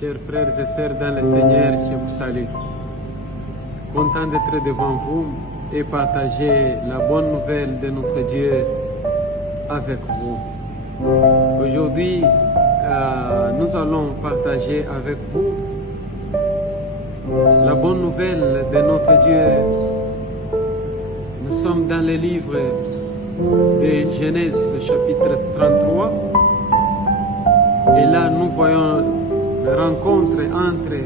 Chers frères et sœurs dans le Seigneur, je vous salue. Content d'être devant vous et partager la bonne nouvelle de notre Dieu avec vous. Aujourd'hui, nous allons partager avec vous la bonne nouvelle de notre Dieu. Nous sommes dans le livre de Genèse chapitre 33 et là nous voyons la rencontre entre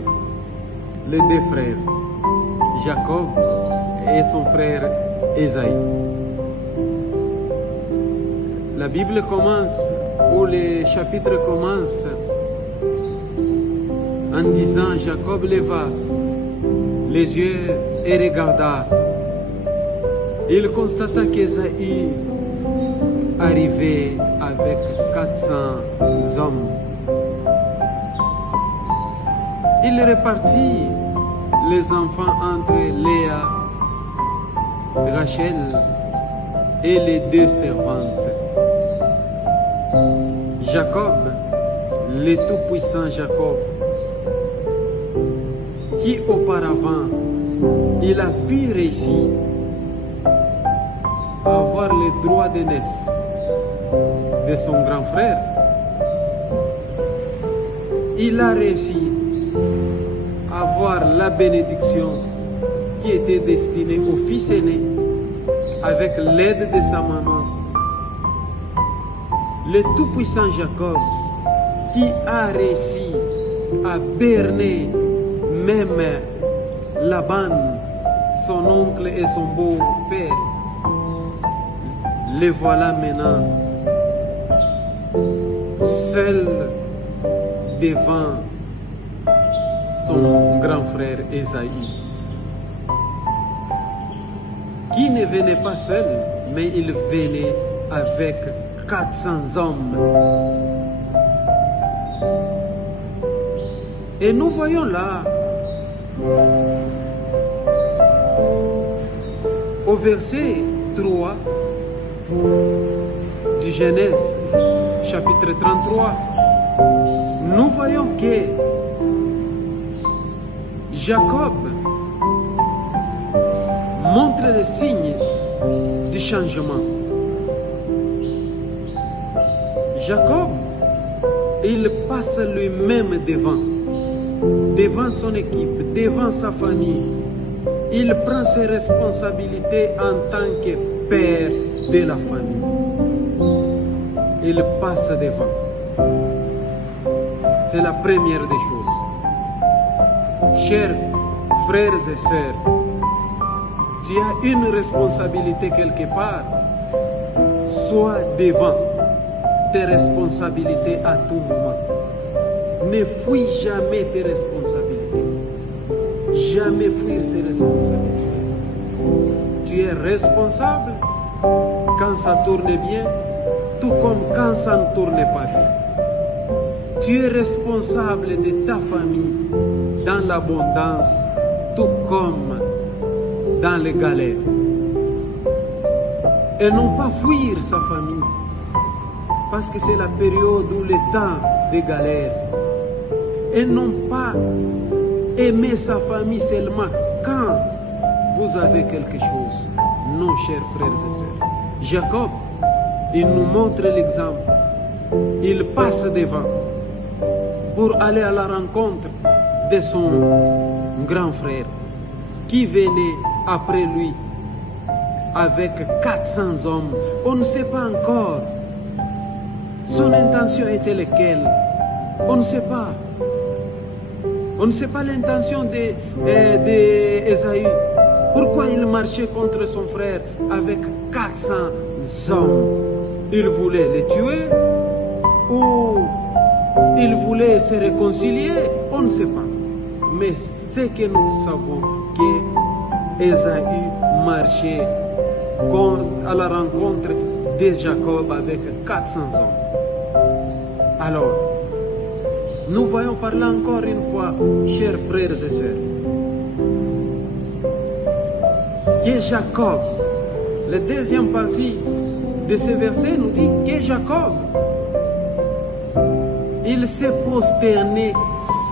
les deux frères, Jacob et son frère Ésaïe. La Bible commence, ou le chapitre commence en disant: Jacob leva les yeux et regarda. Il constata qu'Ésaïe arrivait avec 400 hommes. Il répartit les enfants entre Léa, Rachel et les deux servantes. Jacob, le tout-puissant Jacob, qui auparavant il a pu réussir à avoir le droit d'aînesse de son grand frère, il a réussi à avoir la bénédiction qui était destinée au fils aîné avec l'aide de sa maman. Le tout-puissant Jacob qui a réussi à berner même Laban, son oncle et son beau-père. Les voilà maintenant seul devant son grand frère Ésaïe, qui ne venait pas seul, mais il venait avec 400 hommes. Et nous voyons là, au verset 3 du Genèse, chapitre 33, nous voyons que Jacob montre les signes du changement. Jacob, il passe lui-même devant son équipe, devant sa famille. Il prend ses responsabilités en tant que père de la famille. Il passe devant. C'est la première des choses. Chers frères et sœurs, tu as une responsabilité quelque part. Sois devant tes responsabilités à tout moment. Ne fuis jamais tes responsabilités. Jamais fuir ses responsabilités. Tu es responsable quand ça tourne bien, tout comme quand ça ne tourne pas bien. Tu es responsable de ta famille dans l'abondance, tout comme dans les galères. Et non pas fuir sa famille, parce que c'est la période où le temps des galères. Et non pas aimer sa famille seulement quand vous avez quelque chose. Non, chers frères et sœurs. Jacob, il nous montre l'exemple. Il passe devant pour aller à la rencontre de son grand frère qui venait après lui avec 400 hommes. On ne sait pas encore son intention était laquelle. On ne sait pas. On ne sait pas l'intention d'Ésaïe. Pourquoi il marchait contre son frère avec 400 hommes? Il voulait les tuer ou il voulait se réconcilier? On ne sait pas. Mais c'est que nous savons que Ésaïe marchait à la rencontre de Jacob avec 400 hommes. Alors, nous voyons parler encore une fois, chers frères et sœurs, que Jacob, la deuxième partie de ce verset nous dit que Jacob, il s'est prosterné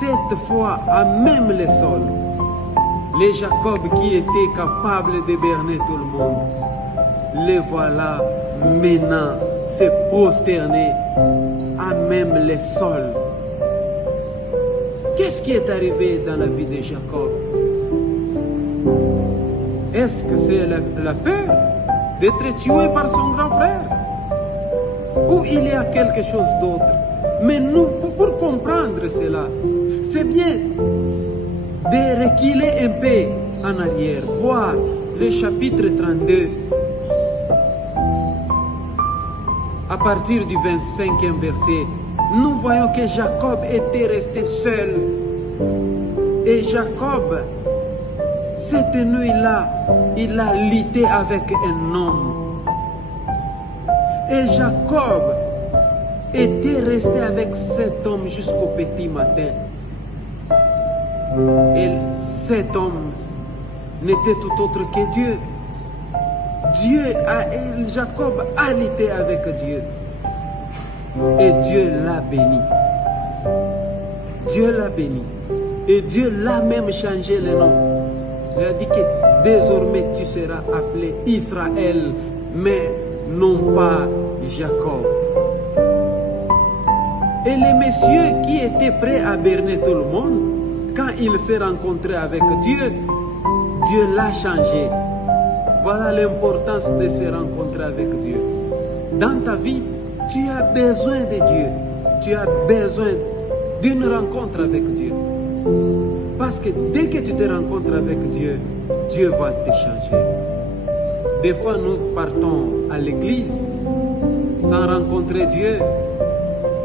cette fois à même le sol. Les Jacob qui étaient capables de berner tout le monde, les voilà maintenant se prosterner à même le sol. Qu'est-ce qui est arrivé dans la vie de Jacob? Est-ce que c'est la peur d'être tué par son grand frère? Ou il y a quelque chose d'autre? Mais nous, pour comprendre cela, c'est bien de reculer un peu en arrière, voir le chapitre 32, à partir du 25e verset. Nous voyons que Jacob était resté seul. Et Jacob, cette nuit-là, il a lutté avec un homme. Et Jacob était resté avec cet homme jusqu'au petit matin. Et cet homme n'était tout autre que Dieu. Jacob a lutté avec Dieu. Et Dieu l'a béni. Dieu l'a béni. Et Dieu l'a même changé le nom. Il a dit que désormais tu seras appelé Israël, mais non pas Jacob. Et les messieurs qui étaient prêts à berner tout le monde, quand il s'est rencontré avec Dieu, Dieu l'a changé. Voilà l'importance de se rencontrer avec Dieu. Dans ta vie, tu as besoin de Dieu. Tu as besoin d'une rencontre avec Dieu. Parce que dès que tu te rencontres avec Dieu, Dieu va te changer. Des fois, nous partons à l'église sans rencontrer Dieu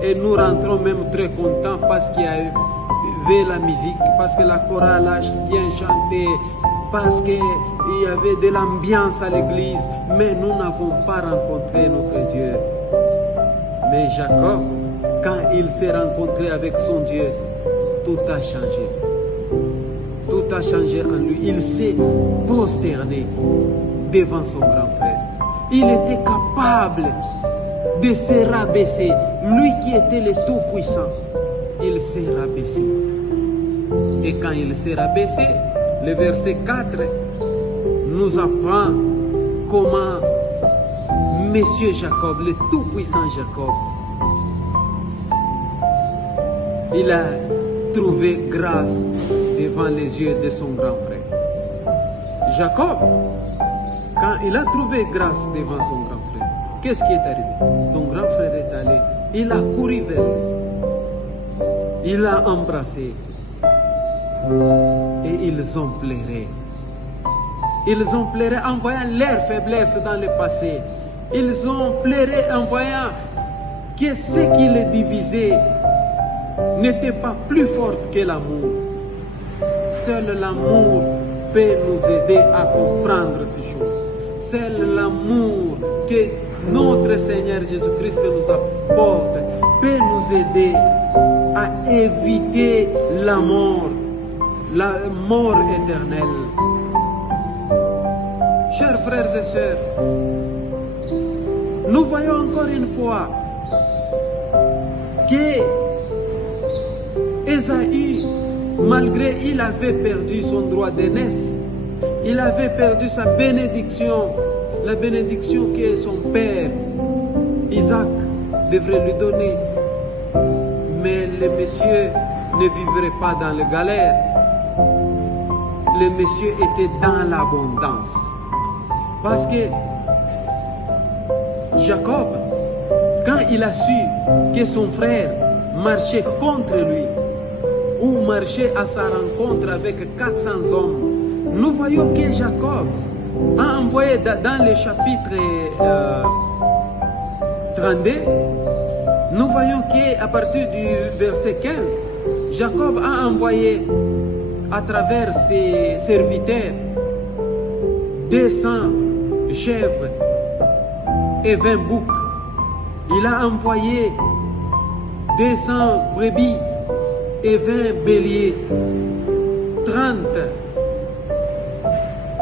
et nous rentrons même très contents parce qu'il y avait la musique, parce que la chorale a bien chanté, parce qu'il y avait de l'ambiance à l'église, mais nous n'avons pas rencontré notre Dieu. Mais Jacob, quand il s'est rencontré avec son Dieu, tout a changé. Tout a changé en lui. Il s'est prosterné devant son grand frère. Il était capable de se rabaisser. Lui qui était le Tout-Puissant, il s'est rabaissé. Et quand il s'est rabaissé, le verset 4 nous apprend comment Monsieur Jacob, le Tout-Puissant Jacob, il a trouvé grâce devant les yeux de son grand frère. Jacob, quand il a trouvé grâce devant son grand frère, qu'est-ce qui est arrivé? Son grand frère est allé, il a couru vers lui, il l'a embrassé et ils ont pleuré. Ils ont pleuré en voyant leur faiblesse dans le passé. Ils ont pleuré en voyant que ce qui les divisait n'était pas plus fort que l'amour. Seul l'amour peut nous aider à comprendre ces choses. Seul l'amour que notre Seigneur Jésus-Christ nous apporte peut nous aider à éviter la mort éternelle. Chers frères et sœurs, nous voyons encore une fois que Ésaü, malgré il avait perdu son droit d'aînesse, il avait perdu sa bénédiction, la bénédiction que son père Isaac devrait lui donner. Mais les messieurs ne vivraient pas dans la galère. Les messieurs étaient dans l'abondance. Parce que Jacob, quand il a su que son frère marchait contre lui, ou marchait à sa rencontre avec 400 hommes, nous voyons que Jacob a envoyé dans le chapitre 32, nous voyons qu'à partir du verset 15, Jacob a envoyé à travers ses serviteurs 200 chèvres et 20 boucs. Il a envoyé 200 brebis et 20 béliers, 30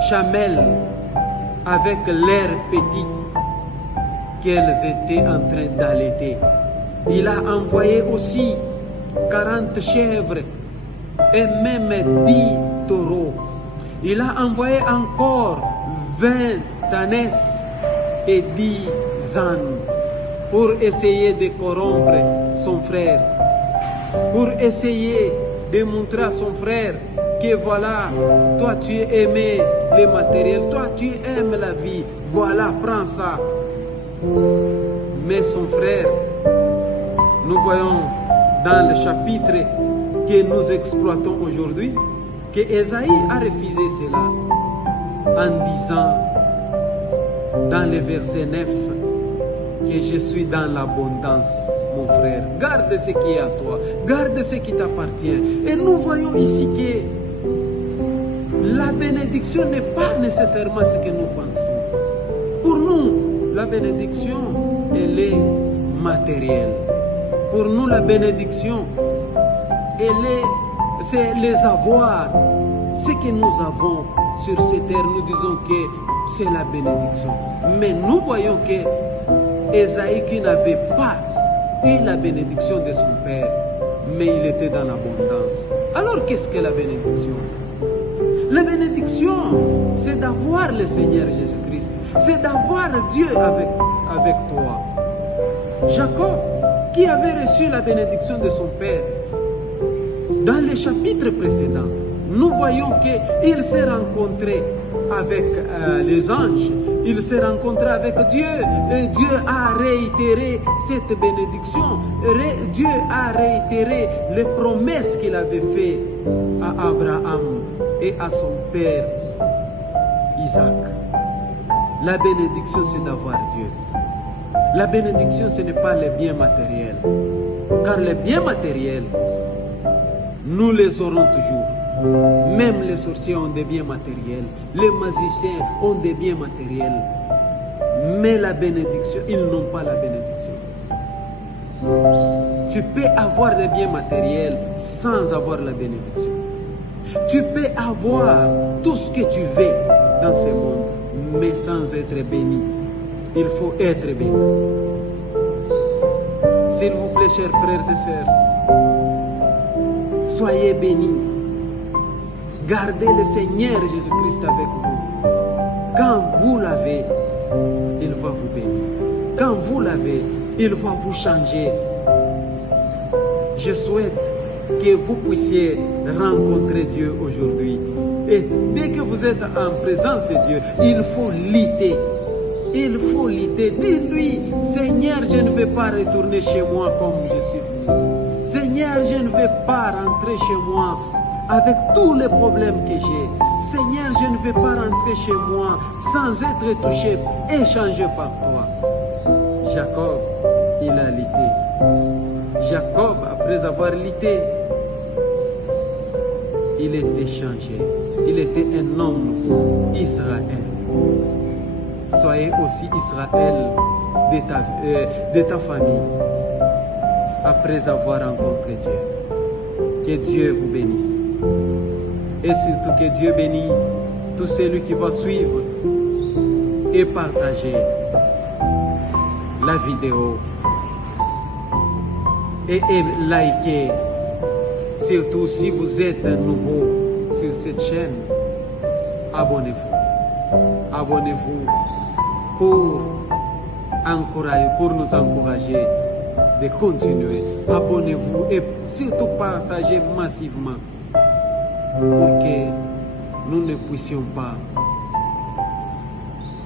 chamelles avec leurs petites qu'elles étaient en train d'allaiter. Il a envoyé aussi 40 chèvres et même 10 taureaux. Il a envoyé encore 20 ânesses et 10 ânes pour essayer de corrompre son frère, pour essayer de montrer à son frère que voilà, toi tu aimais le matériel, toi tu aimes la vie, voilà, prends ça. Mais son frère, nous voyons dans le chapitre que nous exploitons aujourd'hui, que Ésaïe a refusé cela en disant dans le verset 9 que je suis dans l'abondance, mon frère. Garde ce qui est à toi, garde ce qui t'appartient. Et nous voyons ici que la bénédiction n'est pas nécessairement ce que nous pensons. Pour nous, la bénédiction, elle est matérielle. Pour nous, la bénédiction, c'est les avoirs. Ce que nous avons sur cette terre, nous disons que c'est la bénédiction. Mais nous voyons que Ésaïe qui n'avait pas eu la bénédiction de son père, mais il était dans l'abondance. Alors qu'est-ce que la bénédiction? La bénédiction, c'est d'avoir le Seigneur Jésus-Christ. C'est d'avoir Dieu avec toi. Jacob, qui avait reçu la bénédiction de son père, dans les chapitres précédents, nous voyons qu'il s'est rencontré avec les anges, il s'est rencontré avec Dieu, et Dieu a réitéré cette bénédiction, Dieu a réitéré les promesses qu'il avait faites à Abraham et à son père Isaac. La bénédiction, c'est d'avoir Dieu. La bénédiction, ce n'est pas les biens matériels, car les biens matériels, nous les aurons toujours. Même les sorciers ont des biens matériels, les magiciens ont des biens matériels, mais la bénédiction, ils n'ont pas la bénédiction. Tu peux avoir des biens matériels sans avoir la bénédiction. Tu peux avoir tout ce que tu veux dans ce monde, mais sans être béni. Il faut être béni. S'il vous plaît, chers frères et sœurs, soyez bénis. Gardez le Seigneur Jésus-Christ avec vous. Quand vous l'avez, il va vous bénir. Quand vous l'avez, il va vous changer. Je souhaite que vous puissiez rencontrer Dieu aujourd'hui. Et dès que vous êtes en présence de Dieu, il faut lutter. Il faut lutter. Dis-lui, Seigneur, je ne vais pas retourner chez moi comme je suis venu. Seigneur, je ne vais pas rentrer chez moi avec tous les problèmes que j'ai. Seigneur, je ne vais pas rentrer chez moi sans être touché et changé par toi. Jacob, il a lutté. Jacob, après avoir lutté, il était changé. Il était un homme nouveau, Israël. Soyez aussi Israël de ta famille après avoir rencontré Dieu. Que Dieu vous bénisse. Et surtout que Dieu bénisse tout celui qui va suivre et partager la vidéo et liker. Surtout si vous êtes nouveau sur cette chaîne, abonnez-vous. Abonnez-vous pour nous encourager de continuer. Abonnez-vous et surtout partagez massivement pour que nous ne puissions pas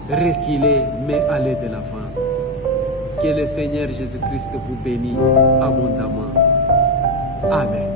reculer mais aller de l'avant. Que le Seigneur Jésus-Christ vous bénisse abondamment. Amen.